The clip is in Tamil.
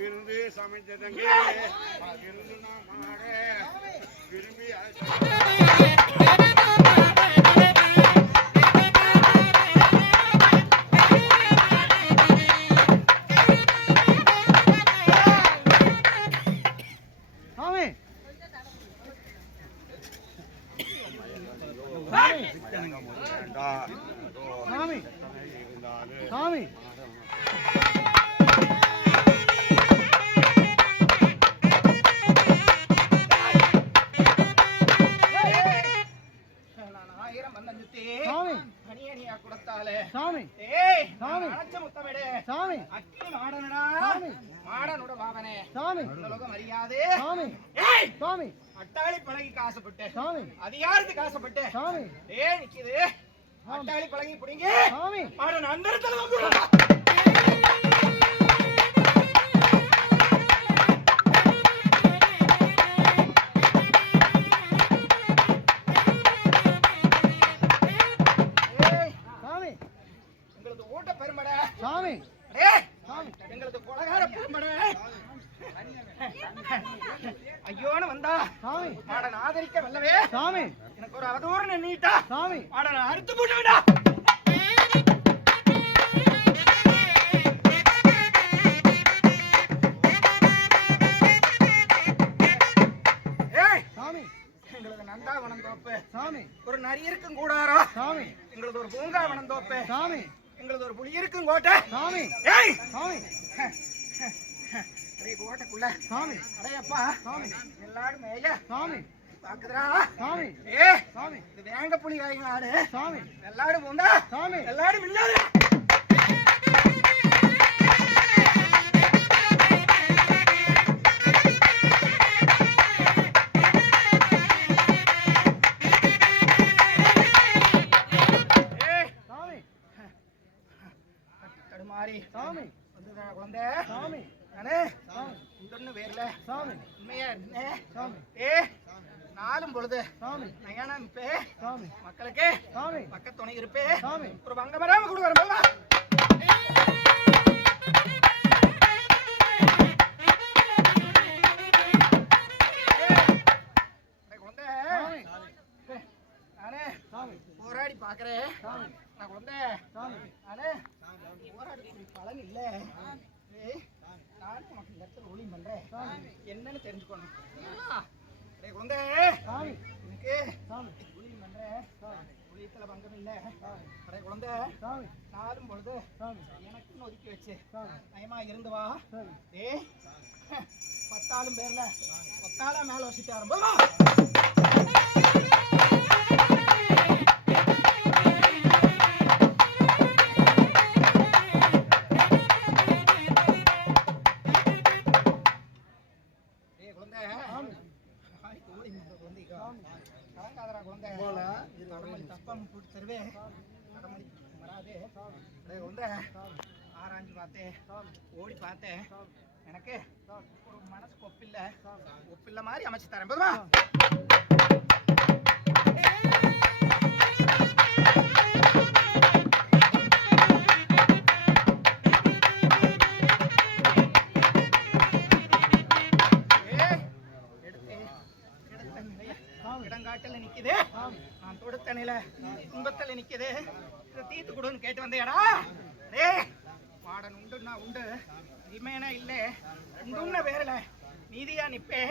விருந்து சமைச்சதங்க விருந்து மாட விரும்பி சாமி அட்டாளி பழகி காசுப்பட்டு அதிகாரத்துக்கு காசுப்பட்டு நிக்குது அட்டாளி பழகி பிடிங்க அந்தரத்துல எங்களது ஊட்ட பெருமட சாமி எங்களது கொலகார பெருமட ஐயோன்னு வந்தா மாடன் ஆதரிக்க வல்லவே சாமி எனக்கு ஒரு அவதூறு நீட்டா சாமி மாடன் அறுத்து போட்டுடா எங்களது நந்தாவனம் தோப்பு சாமி ஒரு நரி இருக்கும் கூடாரோ சாமி எங்களது ஒரு பூங்காவனம் தோப்பு சாமி எங்களது ஒரு புலி இருக்கும் கோட்டை சாமி ஏய் சாமி கோட்டைக்குள்ள சாமி அடையப்பா சாமி எல்லாரும் மேய சாமி பாக்குறா சாமி ஏ சாமி இது வேங்க புலி காய்காடு சாமி எல்லாரும் போந்தா சாமி எல்லாரும் மிஞ்சாது தடுமாறி சாமி வந்துடா குழந்தை சாமி நானே உண்டன்னு வேர்ல சாமி உண்மையா இருந்தே சாமி ஏ நாளும் பொழுது சாமி நயனா நிப்பே சாமி மக்களுக்கு சாமி பக்க துணை இருப்பே சாமி ஒரு பங்க வராம கூட வரமா நானே சாமி போராடி பாக்குறேன் சாமி நான் குழந்தை சாமி நானே போராடி பலன் இல்ல நானும் உனக்கு இந்த இடத்துல ஒளி பண்றேன் என்னன்னு தெரிஞ்சுக்கணும் குழந்தை எனக்கு ஒளி பண்றேன் ஒளியத்துல பங்கம் இல்ல குழந்தை நாளும் பொழுது எனக்குன்னு ஒதுக்கி வச்சு நயமா இருந்து வா ஏ 10 பேர்ல 10 மேல வச்சுட்டு ஆரம்பமா ஆராய்ஞ்சு பார்த்தேன் ஓடி பார்த்தேன் எனக்கு ஒரு மனசுக்கு ஒப்பில்ல மாதிரி அமைச்சு தரேன் போதுமா இடங்காட்டல நிக்குது நான் தொடுத்த நில துன்பத்துல நிக்குது தீத்து கொடுன்னு கேட்டு வந்தேடா மாடன் உண்டுன்னா உண்டு இமேனா இல்ல உண்டுன்ன பேரல நீதியா நிப்பே